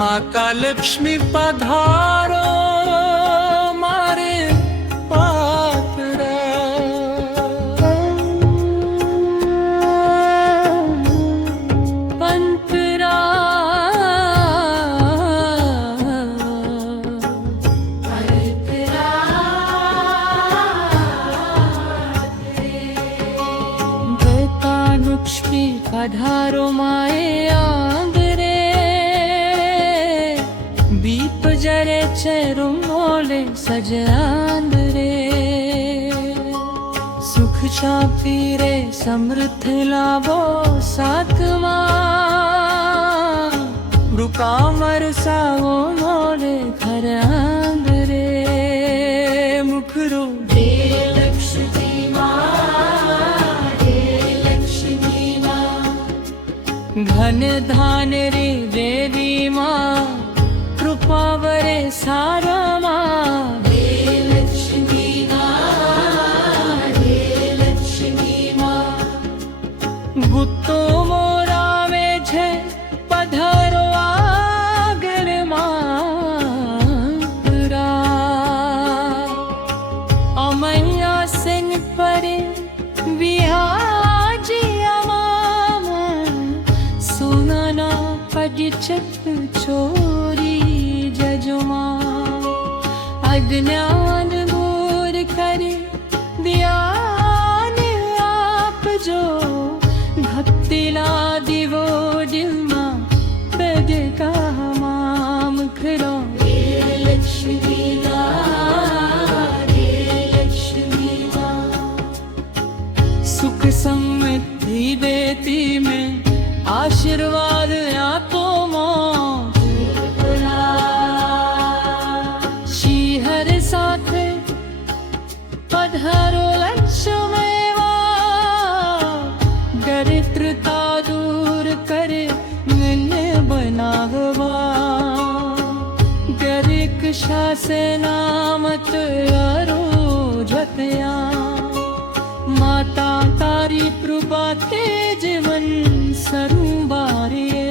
માતા લક્ષ્મી પધારો મારે લક્ષ્મી પધારો માએ આંગરે દીપ જરે છે રૂમોલે સજે આંદરે સુખ ચાપી રે સમૃદ્ધિ લાવો સાથમાં રૂપામર સાવો મોલે ઘર આંદરે મુખરો ધન ધાન રે દેવી માં કૃપા વરે સારામાં ગુત્તો મોરાવે છે પધારો આગરમાં અમૈયા સેન પરે પગચત છોરી જજમાં અજ્ઞાન દૂર કરે ધ્યાન આપજો ભક્તિલા દિવો દિલમાં પ્રગટામાં મુખરો સુખ સમૃદ્ધિ દેતી મેં આશીર્વાદ આપો શિહર સાથે પધારો લક્ષ્મેવા દરિદ્રતા દૂર કરે મને બનાવવા દરેક શાસે નામત અરોજતયા માતા તારી કૃપા તે જીવન સરુબારે